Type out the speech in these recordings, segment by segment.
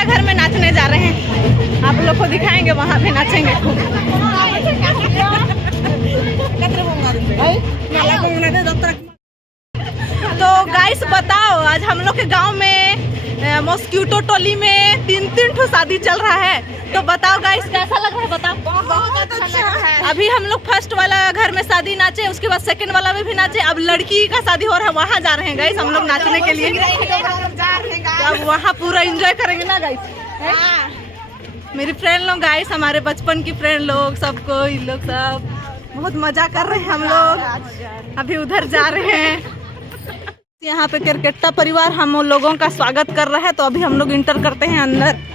दूसरे घर में नाचने जा रहे हैं, आप लोग को दिखाएंगे, वहाँ भी नाचेंगे खूब। तो गाइस बताओ, आज हम लोग के गांव में मॉस्किटो टोली में 3 ठो शादी चल रहा है। तो बताओ गाइस कैसा लग रहा है, बताओ। बहुत अच्छा लग रहा है। अभी हम लोग फर्स्ट वाला घर में शादी नाचे, उसके बाद सेकंड वाला में भी नाचे, अब लड़की का शादी हो रहा है, वहाँ जा रहे हैं गाइस हम लोग नाचने के लिए। तो अब वहाँ पूरा एंजॉय करेंगे ना गाइस। मेरी फ्रेंड लोग गाइस, हमारे बचपन की फ्रेंड लोग, सबको इन लोग सब बहुत मजा कर रहे हैं हम लोग। अभी उधर जा रहे हैं। यहाँ पे केरकेट्टा परिवार हम लोगों का स्वागत कर रहा है, तो अभी हम लोग इंटर करते हैं अंदर।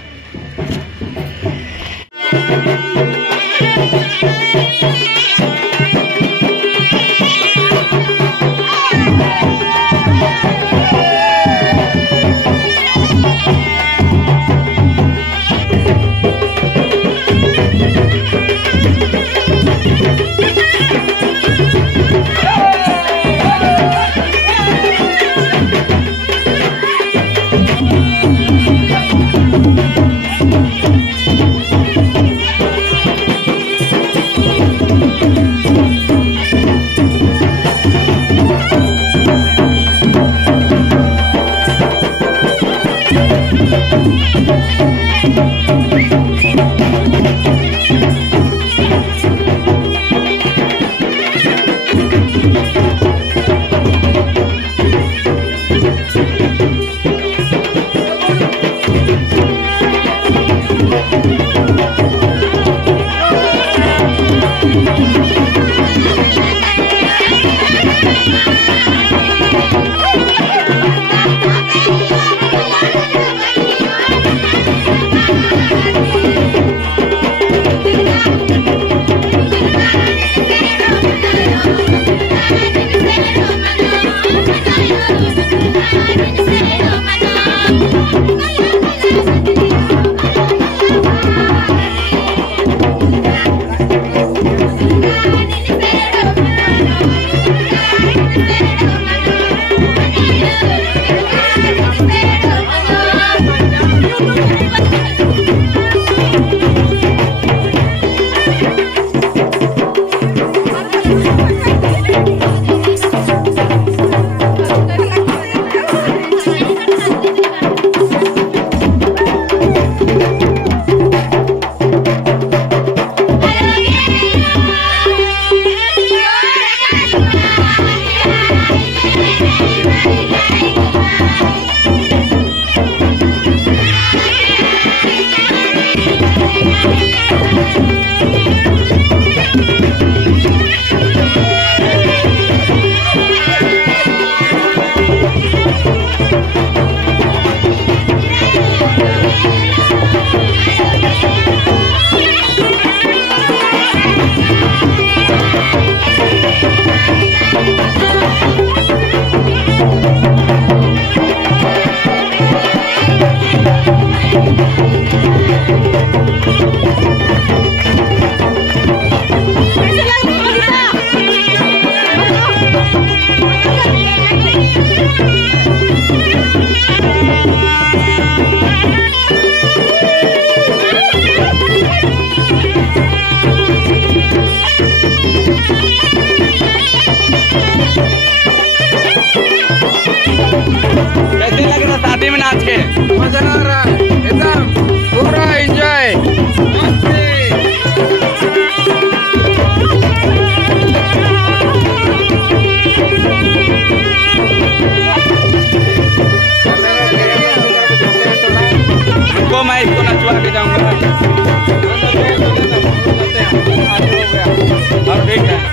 शादी में नाच के मजा आ रहा है, एकदम पूरा एंजॉय। इनको मैं इसको नचवा के जाऊंगा और ठीक है।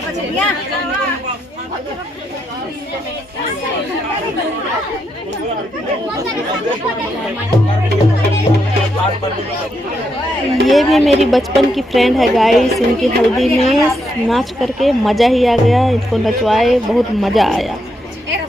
ये भी मेरी बचपन की फ्रेंड है गाइस। इनकी हल्दी में नाच करके मज़ा ही आ गया। इनको नचवाए, बहुत मज़ा आया। Yeah.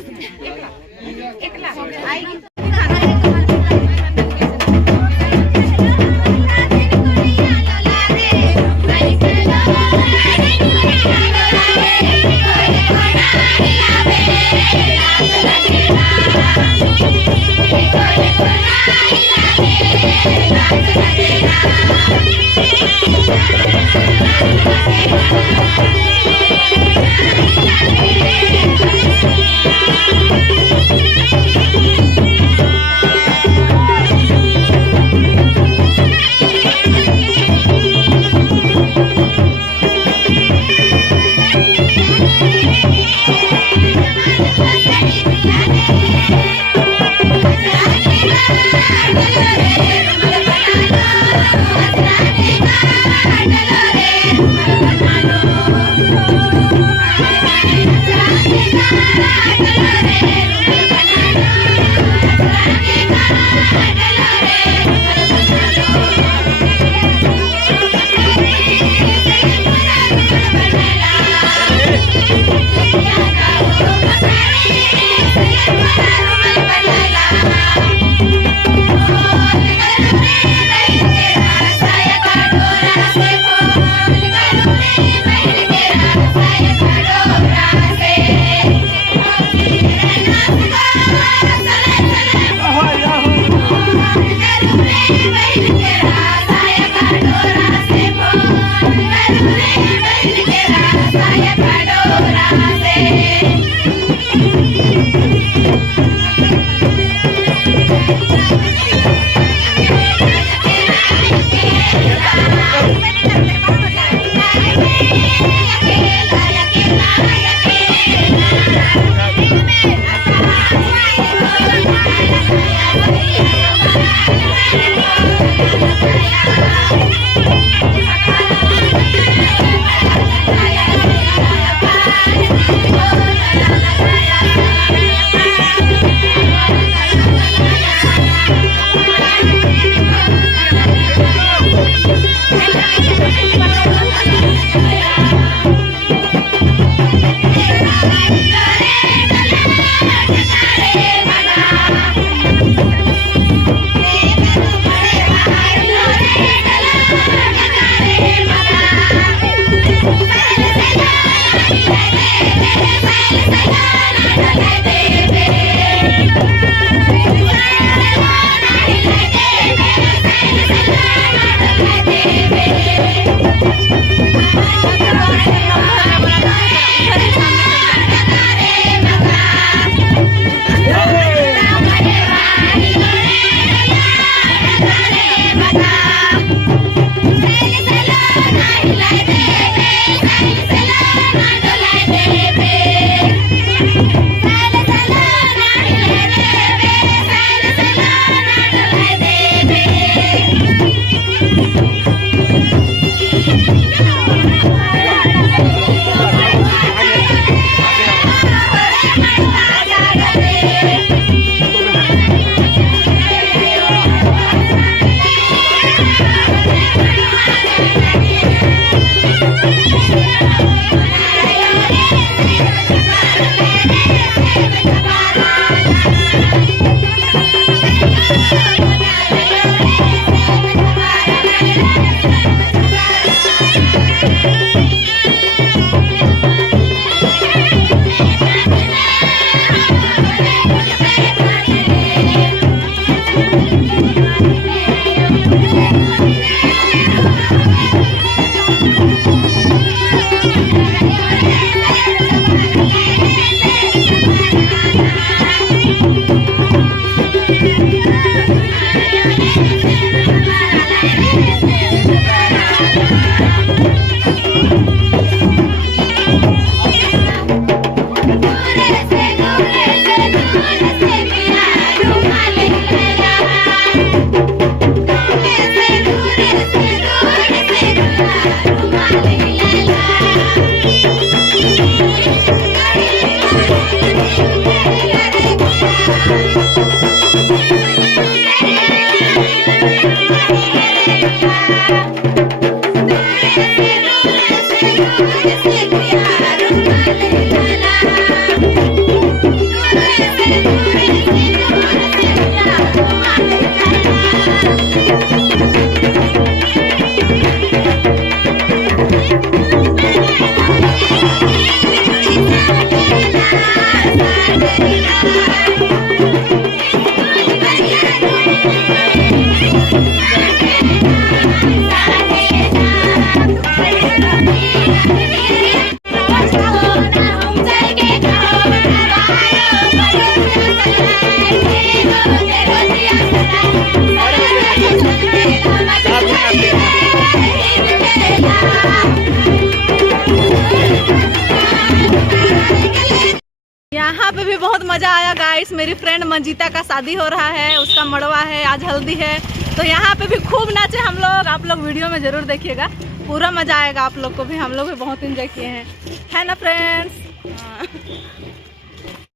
यहाँ पे भी बहुत मजा आया गाइस। मेरी फ्रेंड मंजीता का शादी हो रहा है, उसका मड़वा है, आज हल्दी है, तो यहाँ पे भी खूब नाचे हम लोग। आप लोग वीडियो में जरूर देखिएगा, पूरा मजा आएगा आप लोग को भी। हम लोग भी बहुत एंजॉय किए हैं, है ना फ्रेंड्स।